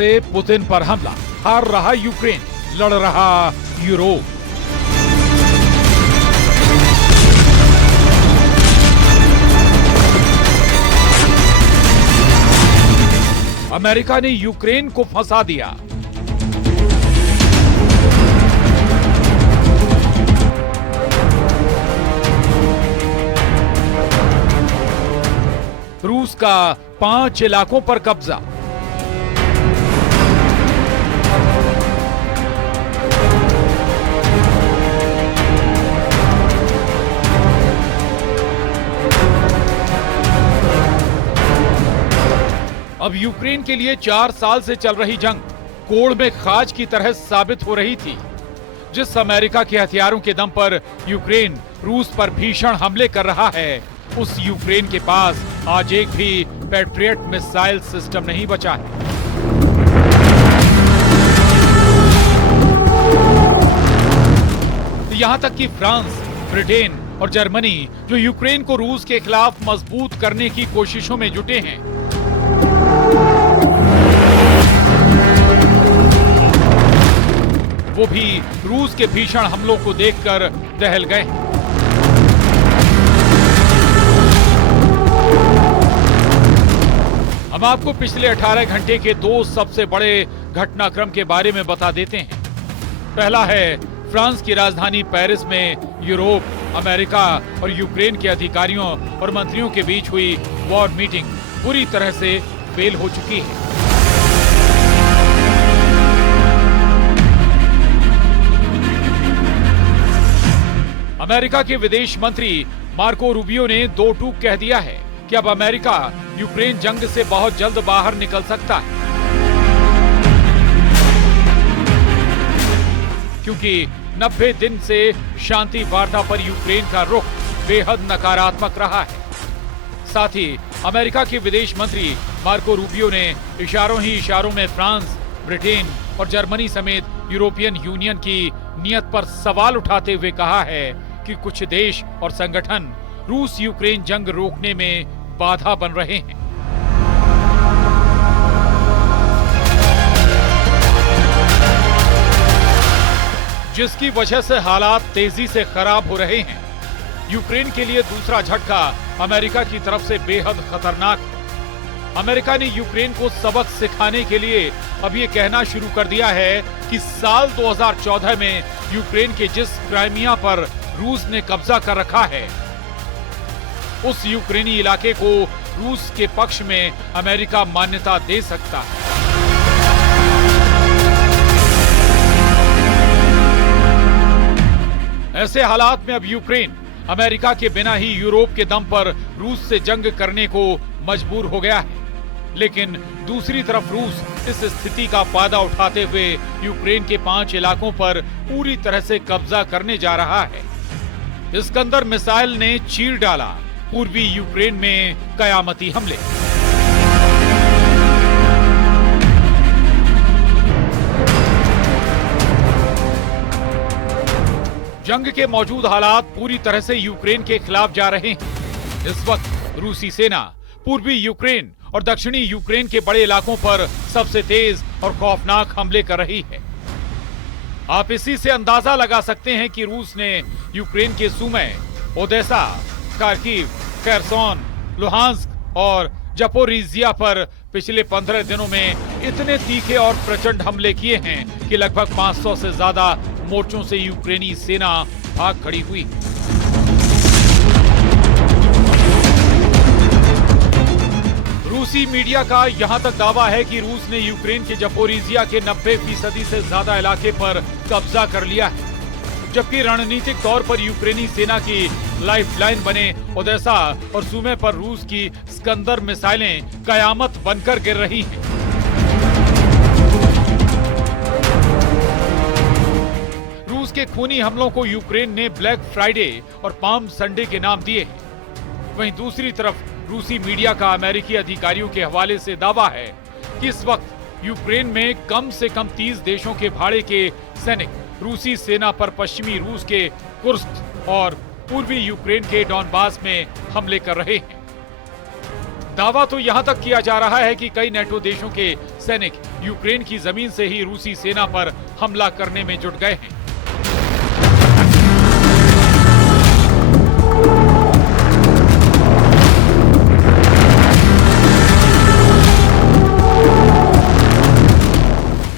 से पुतिन पर हमला, हार रहा यूक्रेन, लड़ रहा यूरोप। अमेरिका ने यूक्रेन को फंसा दिया। रूस का 5 इलाकों पर कब्जा। अब यूक्रेन के लिए 4 साल से चल रही जंग कोड़ में खाज की तरह साबित हो रही थी। जिस अमेरिका के हथियारों के दम पर यूक्रेन रूस पर भीषण हमले कर रहा है, उस यूक्रेन के पास आज एक भी पैट्रियट मिसाइल सिस्टम नहीं बचा है। यहां तक कि फ्रांस, ब्रिटेन और जर्मनी, जो यूक्रेन को रूस के खिलाफ मजबूत करने की कोशिशों में जुटे हैं, वो भी रूस के भीषण हमलों को देखकर दहल गए। हम आपको पिछले 18 घंटे के 2 सबसे बड़े घटनाक्रम के बारे में बता देते हैं। पहला है फ्रांस की राजधानी पेरिस में यूरोप, अमेरिका और यूक्रेन के अधिकारियों और मंत्रियों के बीच हुई वॉर मीटिंग पूरी तरह से फेल हो चुकी है। अमेरिका के विदेश मंत्री मार्को रूबियो ने 2 टूक कह दिया है कि अब अमेरिका यूक्रेन जंग से बहुत जल्द बाहर निकल सकता है, क्योंकि 90 दिन से शांति वार्ता पर यूक्रेन का रुख बेहद नकारात्मक रहा है। साथ ही अमेरिका के विदेश मंत्री मार्को रूबियो ने इशारों ही इशारों में फ्रांस, ब्रिटेन और जर्मनी समेत यूरोपियन यूनियन की नीयत पर सवाल उठाते हुए कहा है कि कुछ देश और संगठन रूस यूक्रेन जंग रोकने में बाधा बन रहे हैं। जिसकी वजह से हालात तेजी से खराब हो रहे हैं। यूक्रेन के लिए दूसरा झटका अमेरिका की तरफ से बेहद खतरनाक है। अमेरिका ने यूक्रेन को सबक सिखाने के लिए अब ये कहना शुरू कर दिया है कि साल 2014 में यूक्रेन के जिस क्राइमिया पर रूस ने कब्जा कर रखा है, उस यूक्रेनी इलाके को रूस के पक्ष में अमेरिका मान्यता दे सकता है। ऐसे हालात में अब यूक्रेन अमेरिका के बिना ही यूरोप के दम पर रूस से जंग करने को मजबूर हो गया है। लेकिन दूसरी तरफ रूस इस स्थिति का फायदा उठाते हुए यूक्रेन के 5 इलाकों पर पूरी तरह से कब्जा करने जा रहा है। इस्कंदर मिसाइल ने चीर डाला पूर्वी यूक्रेन में कयामती हमले। जंग के मौजूद हालात पूरी तरह से यूक्रेन के खिलाफ जा रहे हैं। इस वक्त रूसी सेना पूर्वी यूक्रेन और दक्षिणी यूक्रेन के बड़े इलाकों पर सबसे तेज और खौफनाक हमले कर रही है। आप इसी से अंदाजा लगा सकते हैं कि रूस ने यूक्रेन के सुमे, ओदेसा, खार्किव, खेरसोन, लुहांस्क और जपोरिजिया पर पिछले 15 दिनों में इतने तीखे और प्रचंड हमले किए हैं कि लगभग 500 से ज्यादा मोर्चों से यूक्रेनी सेना भाग खड़ी हुई। रूसी मीडिया का यहां तक दावा है कि रूस ने यूक्रेन के जपोरिजिया के 90% से ज्यादा इलाके पर कब्जा कर लिया है, जबकि रणनीतिक तौर पर यूक्रेनी सेना की लाइफलाइन बने ओदेसा और सुमे पर रूस की स्कंदर मिसाइलें कयामत बनकर गिर रही हैं। रूस के खूनी हमलों को यूक्रेन ने ब्लैक फ्राइडे और पाम संडे के नाम दिए हैं। वहीं दूसरी तरफ रूसी मीडिया का अमेरिकी अधिकारियों के हवाले से दावा है कि इस वक्त यूक्रेन में कम से कम 30 देशों के भाड़े के सैनिक रूसी सेना पर पश्चिमी रूस के कुर्स्क और पूर्वी यूक्रेन के डॉनबास में हमले कर रहे हैं। दावा तो यहां तक किया जा रहा है कि कई नेटो देशों के सैनिक यूक्रेन की जमीन से ही रूसी सेना पर हमला करने में जुट गए हैं।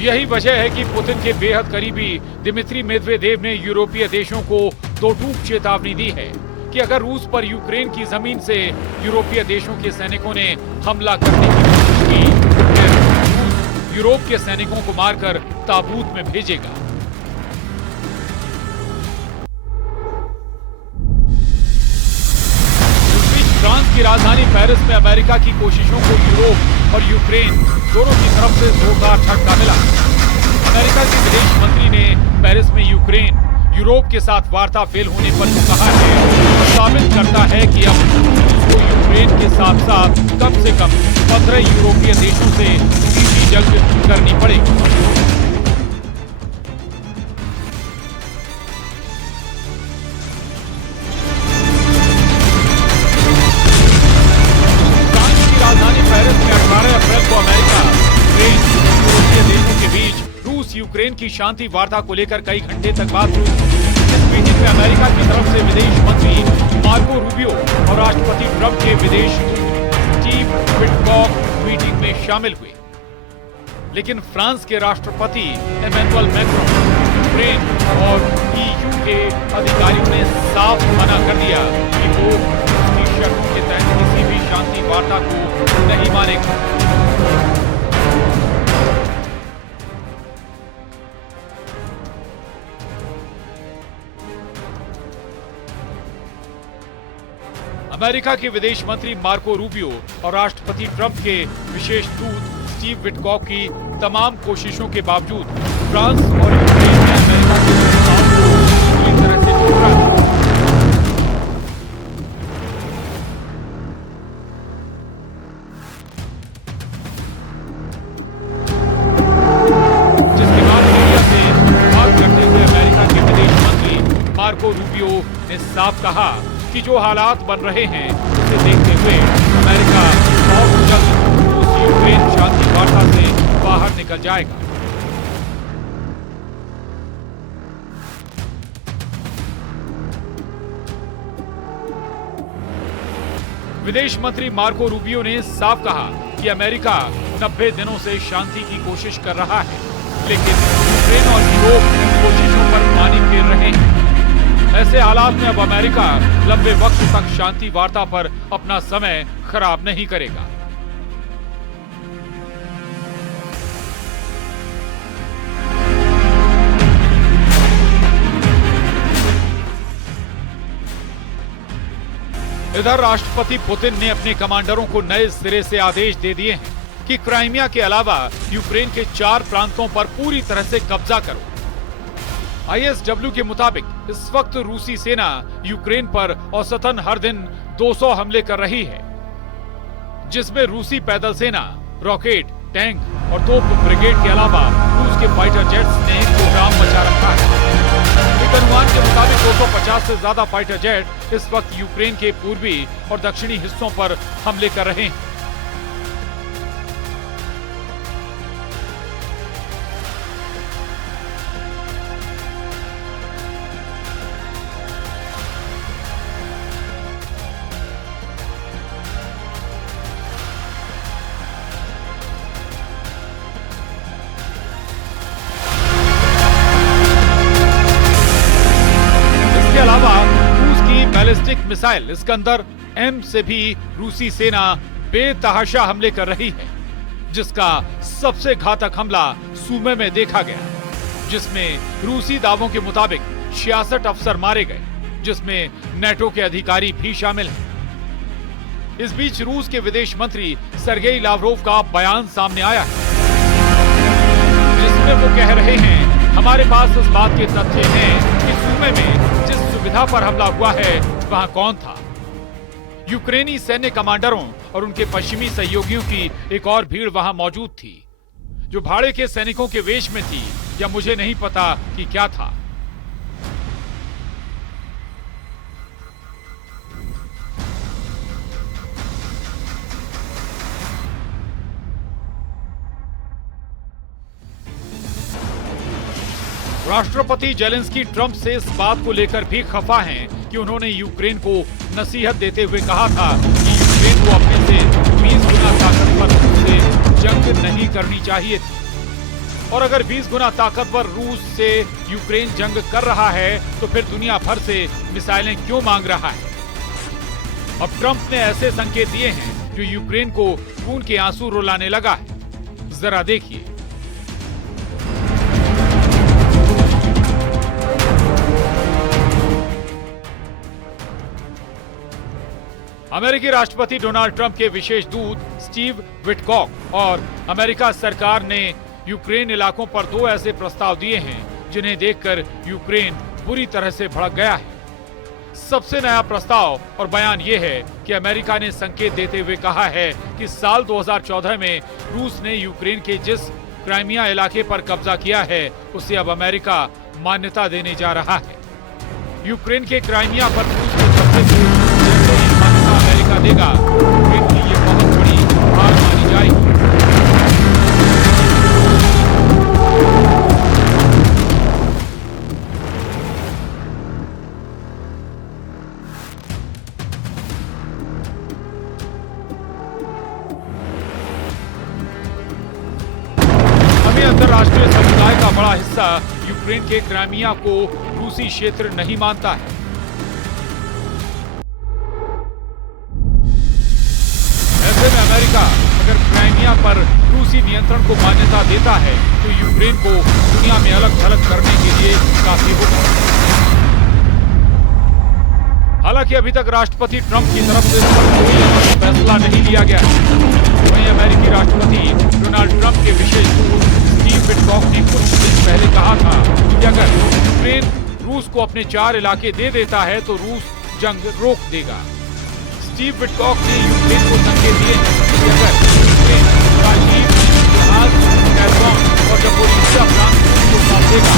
यही वजह है कि पुतिन के बेहद करीबी दिमित्री मेदवेदेव ने यूरोपीय देशों को दो टूक चेतावनी दी है कि अगर रूस पर यूक्रेन की जमीन से यूरोपीय देशों के सैनिकों ने हमला करने की कोशिश की तो फिर रूस यूरोप के सैनिकों को मारकर ताबूत में भेजेगा। इस बीच फ्रांस की राजधानी पेरिस में अमेरिका की कोशिशों को यूरोप और यूक्रेन दोनों की तरफ से जोरदार झटका मिला। अमेरिका के विदेश मंत्री ने पेरिस में यूक्रेन यूरोप के साथ वार्ता फेल होने पर जो कहा है वो साबित करता है कि अब रूस को यूक्रेन के साथ साथ कम से कम 15 यूरोपीय देशों से सीधी जंग करनी पड़ेगी। फ्रांस की राजधानी पेरिस में 18 अप्रैल को अमेरिका, यूक्रेन, यूरोपीय देशों के बीच रूस यूक्रेन की शांति वार्ता को लेकर कई घंटे तक बात हुई। इस मीटिंग में अमेरिका की तरफ से विदेश मंत्री मार्को रूबियो और राष्ट्रपति ट्रंप के विदेश दूत स्टीव विटकॉफ मीटिंग में शामिल हुए। लेकिन फ्रांस के राष्ट्रपति इमैनुअल मैक्रोन, यूक्रेन और ईयू के अधिकारियों ने साफ मना कर दिया कि वो उसकी शर्तों के तहत किसी भी शांति वार्ता को नहीं मानेंगे। अमेरिका के विदेश मंत्री मार्को रूबियो और राष्ट्रपति ट्रंप के विशेष दूत स्टीव विटकॉफ की तमाम कोशिशों के बावजूद फ्रांस और यूक्रेन ने अमेरिका के प्रस्ताव को पूरी तरह से ठुकरा दिया। जिसके बाद मीडिया से बात करते हुए अमेरिका के विदेश मंत्री मार्को रूबियो ने साफ कहा कि जो हालात बन रहे हैं उसे देखते हुए अमेरिका बहुत जल्द रूस यूक्रेन शांति वार्ता से बाहर निकल जाएगा। विदेश मंत्री मार्को रूबियो ने साफ कहा कि अमेरिका 90 दिनों से शांति की कोशिश कर रहा है, लेकिन यूक्रेन और यूरोप कोशिशों पर पानी फेर रहे हैं। ऐसे हालात में अब अमेरिका लंबे वक्त तक शांति वार्ता पर अपना समय खराब नहीं करेगा। इधर राष्ट्रपति पुतिन ने अपने कमांडरों को नए सिरे से आदेश दे दिए हैं कि क्राइमिया के अलावा यूक्रेन के 4 प्रांतों पर पूरी तरह से कब्जा करो। आईएसडब्ल्यू के मुताबिक इस वक्त रूसी सेना यूक्रेन पर औसतन हर दिन 200 हमले कर रही है, जिसमें रूसी पैदल सेना, रॉकेट, टैंक और तोप ब्रिगेड के अलावा रूस के फाइटर जेट्स ने प्रोग्राम मचा रखा है। एक अनुमान के मुताबिक 250 से ज्यादा फाइटर जेट इस वक्त यूक्रेन के पूर्वी और दक्षिणी हिस्सों पर हमले कर रहे हैं। बैलिस्टिक मिसाइल इस्कंदर M से भी रूसी सेना बेतहाशा हमले कर रही है, जिसका सबसे घातक हमला सूमे में देखा गया, जिसमें रूसी दावों के मुताबिक 66 अफसर मारे गए, जिसमें नेटो के अधिकारी भी शामिल हैं। इस बीच रूस के विदेश मंत्री सर्गेई लावरोव का बयान सामने आया है, जिसमें वो कह रहे हैं, हमारे पास इस बात के तथ्य हैं कि सूमे में जिस सुविधा पर हमला हुआ है वहां कौन था। यूक्रेनी सैन्य कमांडरों और उनके पश्चिमी सहयोगियों की एक और भीड़ वहां मौजूद थी, जो भाड़े के सैनिकों के वेश में थी या मुझे नहीं पता कि क्या था। राष्ट्रपति जेलेंस्की ट्रंप से इस बात को लेकर भी खफा हैं कि उन्होंने यूक्रेन को नसीहत देते हुए कहा था कि यूक्रेन को अपने से 20 गुना ताकतवर रूस से जंग नहीं करनी चाहिए थी। और अगर 20 गुना ताकतवर रूस से यूक्रेन जंग कर रहा है तो फिर दुनिया भर से मिसाइलें क्यों मांग रहा है? अब ट्रंप ने ऐसे संकेत दिए हैं जो यूक्रेन को खून के आंसू रुलाने लगा है। जरा देखिए। अमेरिकी राष्ट्रपति डोनाल्ड ट्रंप के विशेष दूत स्टीव विटकॉक और अमेरिका सरकार ने यूक्रेन इलाकों पर 2 ऐसे प्रस्ताव दिए हैं जिन्हें देखकर यूक्रेन बुरी तरह से भड़क गया है। सबसे नया प्रस्ताव और बयान यह है कि अमेरिका ने संकेत देते हुए कहा है कि साल 2014 में रूस ने यूक्रेन के जिस क्राइमिया इलाके पर कब्जा किया है उसे अब अमेरिका मान्यता देने जा रहा है। यूक्रेन के क्राइमिया पर रूस के कब्जे को मान्यता अमेरिका देगा। यूक्रेन की ये बहुत बड़ी हार मानी जाएगी। अंतरराष्ट्रीय समुदाय का बड़ा हिस्सा यूक्रेन के क्राइमिया को रूसी क्षेत्र नहीं मानता है। ऐसे में अमेरिका अगर क्राइमिया पर रूसी नियंत्रण को मान्यता देता है तो यूक्रेन को दुनिया में अलग थलग करने के लिए काफी होगा। हालांकि अभी तक राष्ट्रपति ट्रंप की तरफ से इस पर कोई फैसला नहीं लिया गया है। वहीं अमेरिकी राष्ट्रपति डोनाल्ड ट्रंप के विशेष दूत स्टीव विटकॉक ने कुछ दिन पहले कहा था कि अगर यूक्रेन रूस को अपने 4 इलाके दे देता है तो रूस जंग रोक देगा। स्टीव विटकॉक ने यूक्रेन को संकेत दिए हैं कि अगर यूक्रेन राजीव, लुहांस्क, खेर्सन और ज़पोरिज़िया प्रांत को सौंप देगा।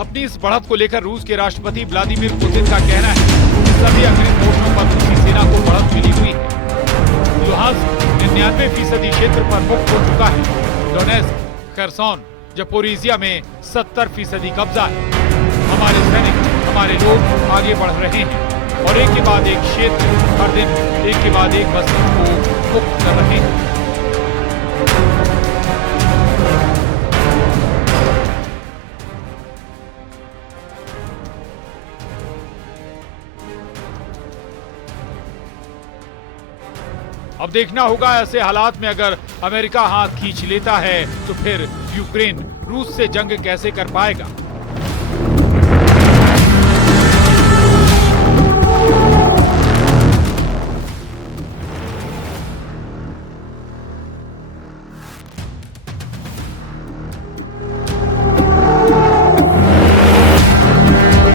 अपनी इस बढ़त को लेकर रूस के राष्ट्रपति व्लादिमीर पुतिन का कहना है कि सभी अग्रिम मोर्चों पर रूसी सेना को बढ़त मिली हुई है। लुहांस्क 99% क्षेत्र पर मुक्त हो चुका है। डोनेस्क, खेर्सन, ज़पोरिज़िया में 70% कब्जा है। हमारे सैनिक, हमारे लोग आगे बढ़ रहे हैं और एक के बाद एक क्षेत्र हर दिन एक के बाद एक बस्ती को मुक्त कर रहे हैं। अब देखना होगा ऐसे हालात में अगर अमेरिका हाथ खींच लेता है तो फिर यूक्रेन रूस से जंग कैसे कर पाएगा।